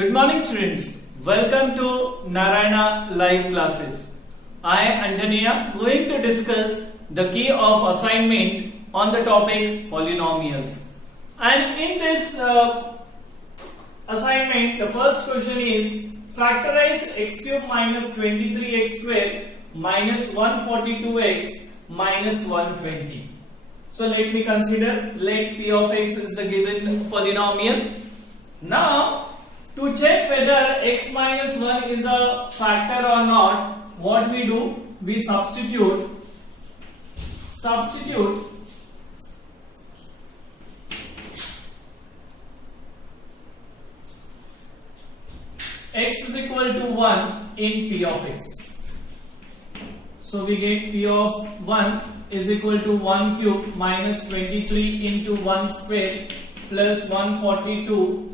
Good morning students. Welcome to Narayana live classes. I am Anjaneya going to discuss the key of assignment on the topic polynomials. And in this assignment the first question is factorize x cube minus 23x square minus 142x minus 120. So let me consider let p of x is the given polynomial. Now to check whether x minus 1 is a factor or not, what we do? We substitute x is equal to 1 in p of x. So we get p of 1 is equal to 1 cube minus 23 into 1 square plus 142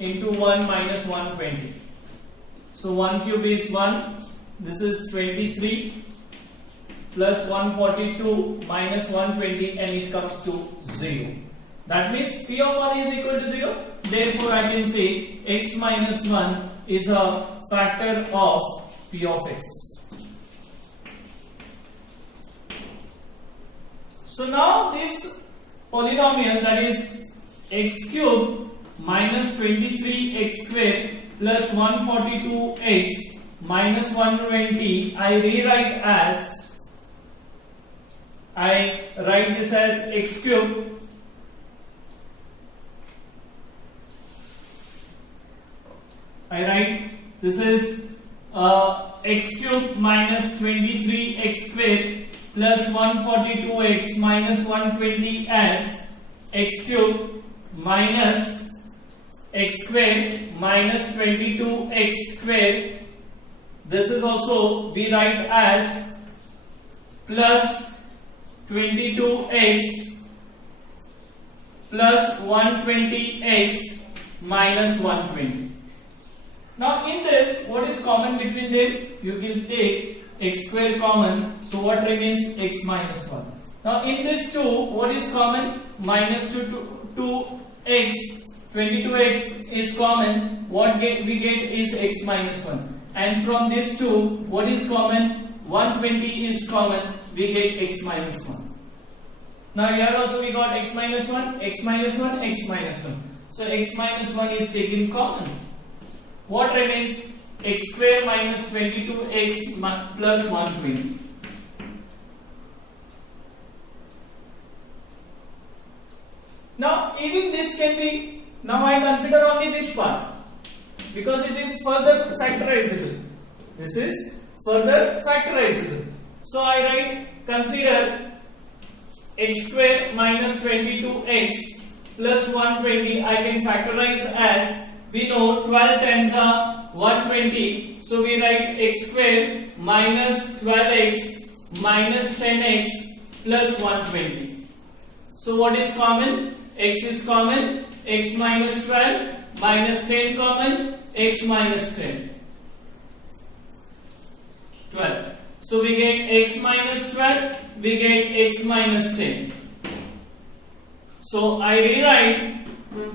into 1 minus 120. So 1 cube is 1, this is 23 plus 142 minus 120 and it comes to 0. That means p of 1 is equal to 0. Therefore I can say x minus 1 is a factor of p of x. So now this polynomial, that is x cube minus 23x square plus 142x minus 120, I write this as x cube this is x cube minus 23x square plus 142x minus 120 as x cube minus x square minus 22x square. This is also we write as plus 22x plus 120x minus 120. Now in this, what is common between them? You will take x square common, so what remains? X minus 1. Now in this 2, what is common? Minus 2x 22x is common, what we get is x minus 1, and from this 2 what is common? 120 is common, we get x minus 1. Now here also we got x minus 1, x minus 1, x minus 1. So x minus 1 is taken common. What remains? X square minus 22x plus 120. Now even this can be, now I consider only this part because it is further factorizable. This is further factorizable. So I write, consider x square minus 22x plus 120. I can factorize as, we know 12 times are 120. So we write x square minus 12x minus 10x plus 120. So what is common? X is common. X minus 12 minus 10 common, x minus 10. 12. So we get x minus 12, we get x minus 10. So I rewrite,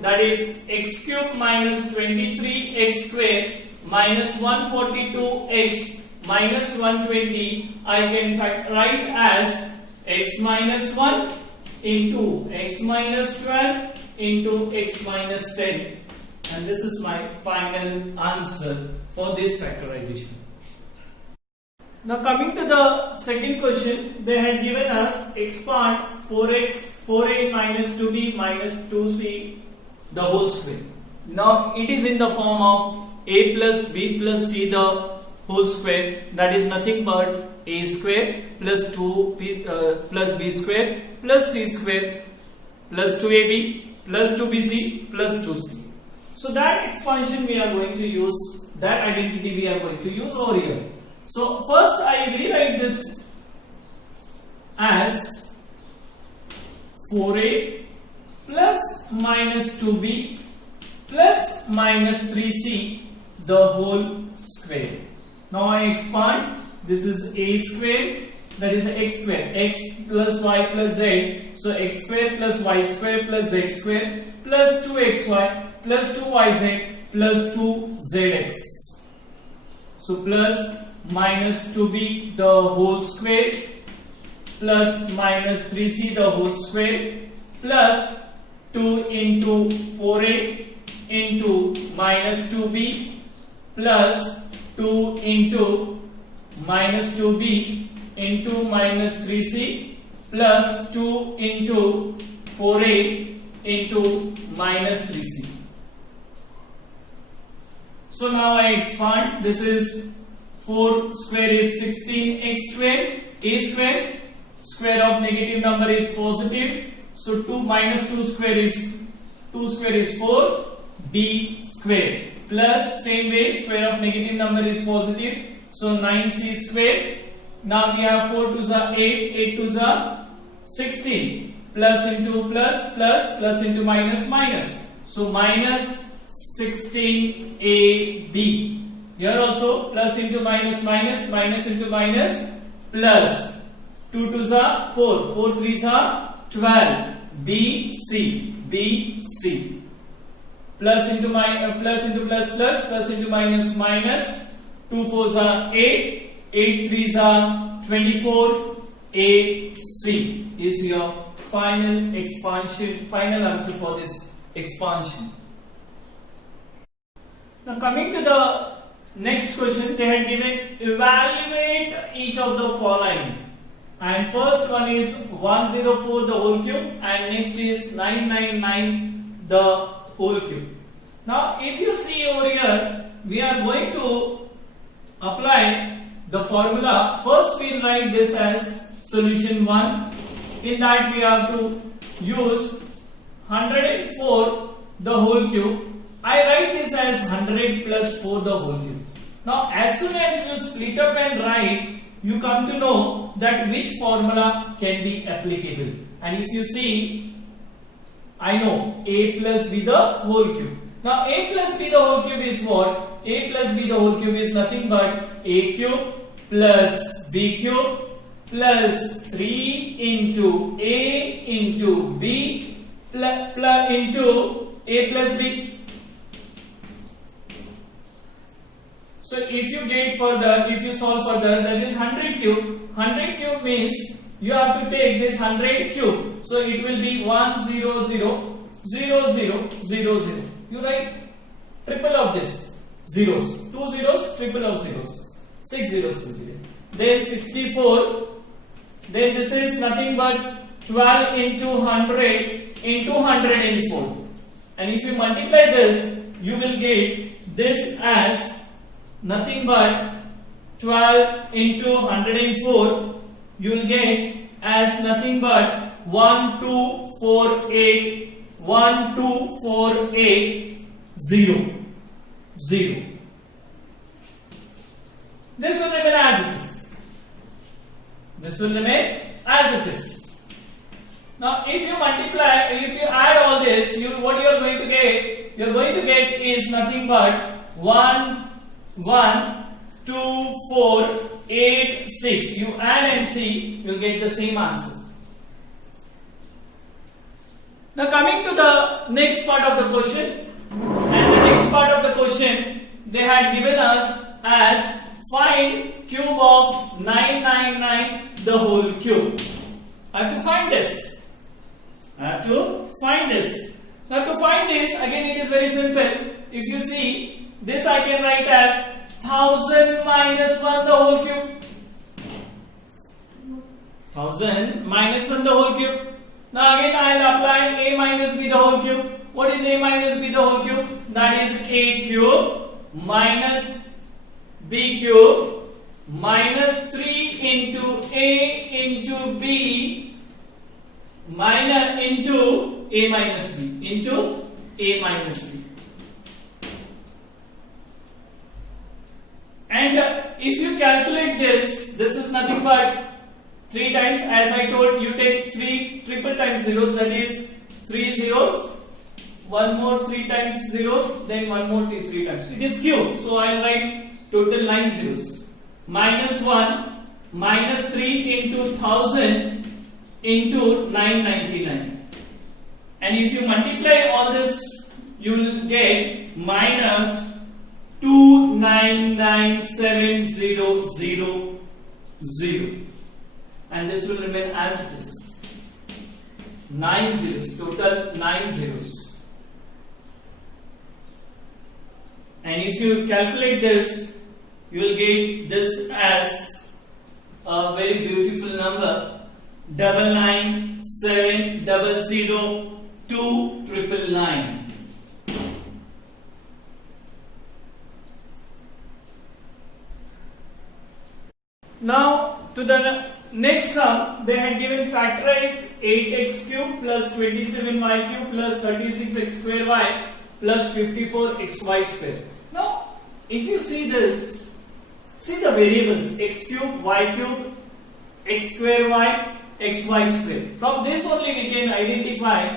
that is x cube minus 23x square minus 142x minus 120. I can write as x minus 1 into x minus 12 into x minus 10, and this is my final answer for this factorization. Now coming to the second question, they had given us expand 4a minus 2b minus 2c the whole square. Now it is in the form of a plus b plus c the whole square, that is nothing but a square plus 2b plus b square plus c square plus 2ab plus 2bc plus 2c. So that expansion we are going to use, that identity we are going to use over here. So first I rewrite this as 4a plus minus 2b plus minus 3c the whole square. Now I expand, this is a square, that is x square, x plus y plus z, so x square plus y square plus z square plus 2xy plus 2yz plus 2zx. So plus minus 2b the whole square plus minus 3c the whole square plus 2 into 4a into minus 2b plus 2 into minus 2b into minus 3c plus 2 into 4a into minus 3c. So now I expand. This is 4 square is 16x square, a square, square of negative number is positive. So 2 minus 2 square is 4, b square plus same way square of negative number is positive. So 9c square. Now we have 4 2s are 8, 8 2s are 16. Plus into plus into minus minus. So minus 16ab. Here also plus into minus minus, minus into minus plus. 2 2s are 4, 4 3s are 12. BC. Plus into plus into plus into minus minus. 2 4s are 8, 8 3s are 24. AC is your final expansion, final answer for this expansion. Now coming to the next question, they had given evaluate each of the following, and first one is 104 the whole cube and next is 999 the whole cube. Now if you see over here, we are going to apply the formula. First we will write this as solution 1. In that we have to use 104 the whole cube. I write this as 100 plus 4 the whole cube. Now as soon as you split up and write, you come to know that which formula can be applicable. And if you see, I know a plus b the whole cube. Now a plus b the whole cube is what? A plus b the whole cube is nothing but a cube plus b cube plus 3 into a into b plus into a plus b. So if you get further, if you solve further, that is 100 cube. 100 cube means you have to take this 100 cube. So it will be 1 0 0 0 0 0 0. You write triple of this zeros, 2 zeros, triple of zeros, 6 zeros will be there. Then 64. Then this is nothing but 12 into 100 into 104. And if you multiply this, you will get this as nothing but 12 into 104. You will get as nothing but 1248 0 0. This will remain as it is. This will remain as it is. Now, if you multiply, if you add all this, what you are going to get? You are going to get is nothing but 1 1 2 4 8 6. You add and see, you will get the same answer. Now, coming to the next part of the question, and the next part of the question they had given us as find cube of 999 the whole cube. I have to find this. Now to find this, again it is very simple. If you see, this I can write as 1000 minus 1 the whole cube. 1000 minus 1 the whole cube. Now again I will apply a minus b the whole cube. What is a minus b the whole cube? That is a cube minus b cube minus 3 into a into b minus into a minus b into a minus b. And if you calculate this is nothing but 3 times, as I told you, take 3 triple times zeros, that is 3 zeros, one more 3 times zeros, then one more 3 times. It is cube, so I will write total 9 zeros. Minus 1 minus 3 into 1000 into 999. And if you multiply all this, you will get minus 2997000, and this will remain as it is. 9 zeros, total 9 zeros. And if you calculate this, you will get this as a very beautiful number, 997002999. Now to the next sum, they had given factorize 8x cube plus 27y cube plus 36x square y plus 54xy square. Now if you see this, see the variables x cube, y cube, x square y, xy square. From this only we can identify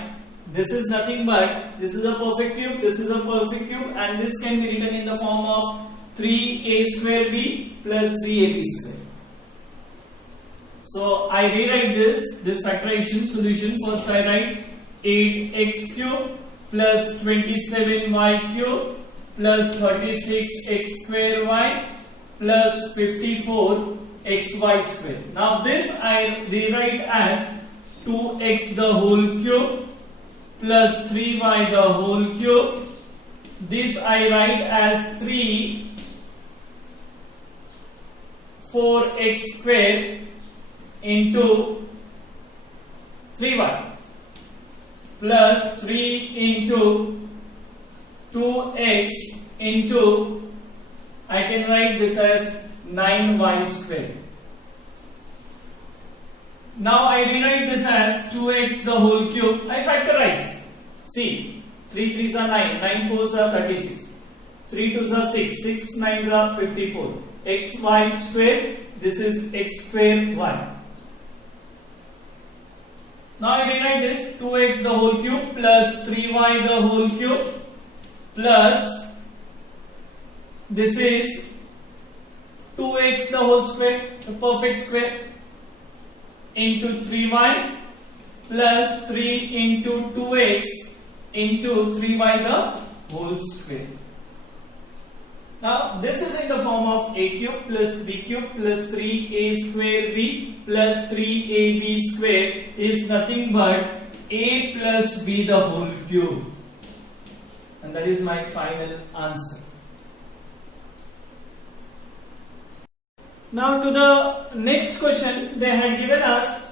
this is nothing but this is a perfect cube, this is a perfect cube, and this can be written in the form of 3a square b plus 3ab square. So I rewrite this factorization solution. First I write 8x cube plus 27y cube plus 36x square y plus 54xy square. Now this I rewrite as 2x the whole cube plus 3y the whole cube. This I write as 4x square into 3y plus 3 into 2x into, I can write this as 9y square. Now I rewrite this as 2x the whole cube. I factorize. See, 3 3s are 9, 9 4s are 36, 3 2s are 6, 6 9s are 54. xy square, this is x square y. Now I rewrite this 2x the whole cube plus 3y the whole cube plus this is 2x the whole square, the perfect square, into 3y plus 3 into 2x into 3y the whole square. Now this is in the form of a cube plus b cube plus 3a square b plus 3ab square is nothing but a plus b the whole cube, and that is my final answer. Now to the next question, they had given us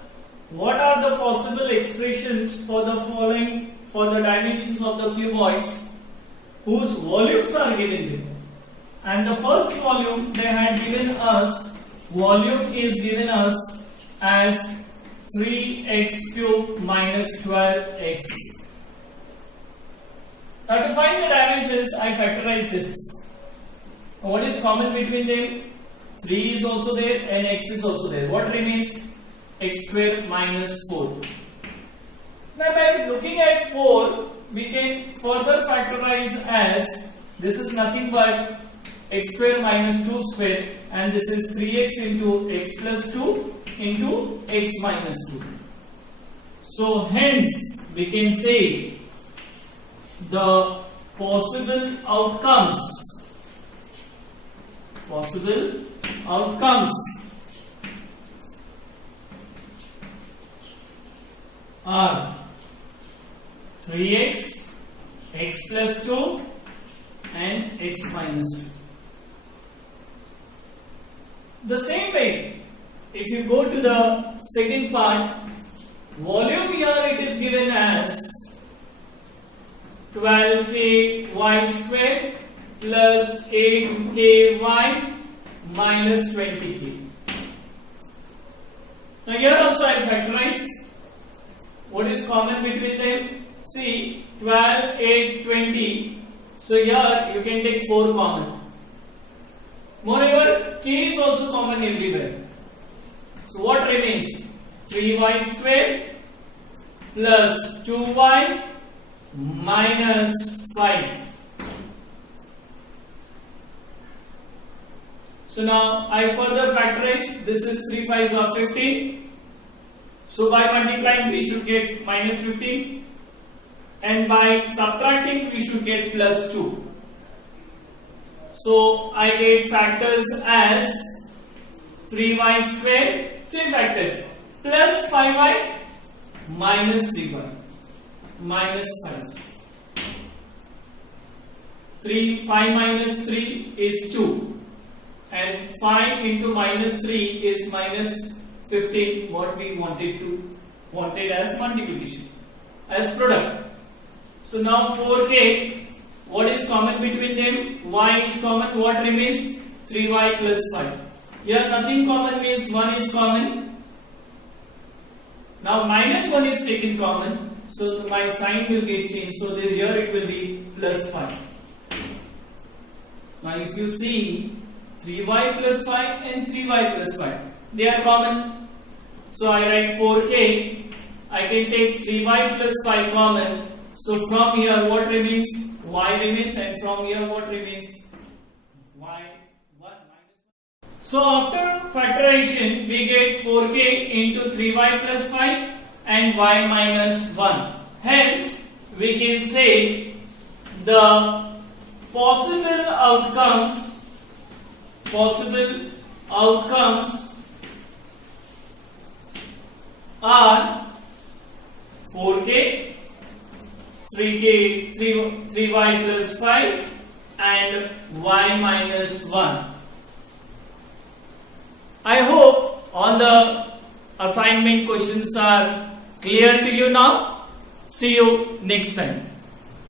what are the possible expressions for the following, for the dimensions of the cuboids whose volumes are given below. And the first volume they had given us, volume is given us as 3x cube minus 12x. Now to find the dimensions, I factorize this. What is common between them? 3 is also there and x is also there. What remains? X square minus 4. Now by looking at 4, we can further factorize as this is nothing but x square minus 2 square, and this is 3x into x plus 2 into x minus 2. So hence we can say the possible outcomes are 3x, x plus 2 and x minus 2. The same way, if you go to the second part, volume here it is given as 12k y square plus 8k y minus 20k. Now here also I factorize. What is common between them? See, 12, 8, 20. So here you can take 4 common. Moreover, k is also common everywhere. So what remains? 3y square plus 2y minus 5. So now I further factorize. This is 3 5s are 15. So by multiplying we should get minus 15. and by subtracting we should get plus 2. So I get factors as 3y square, same factors, plus 5y minus 3y minus 5. 5 minus 3 is 2 and 5 into minus 3 is minus 15, what we wanted as multiplication, as product. So now 4k, what is common between them? Y is common, what remains? 3y plus 5. Here nothing common means 1 is common. Now minus 1 is taken common, so my sign will get changed. So here it will be plus 5. Now if you see 3y plus 5 and 3y plus 5, they are common. So I write 4k, I can take 3y plus 5 common. So from here what remains? Y remains, and from here what remains? Y 1 minus 1. So after factorization we get 4k into 3y plus 5 and y minus 1. Hence we can say the possible outcomes are 4k, 3y plus 5 and y minus 1. I hope all the assignment questions are clear to you now. See you next time.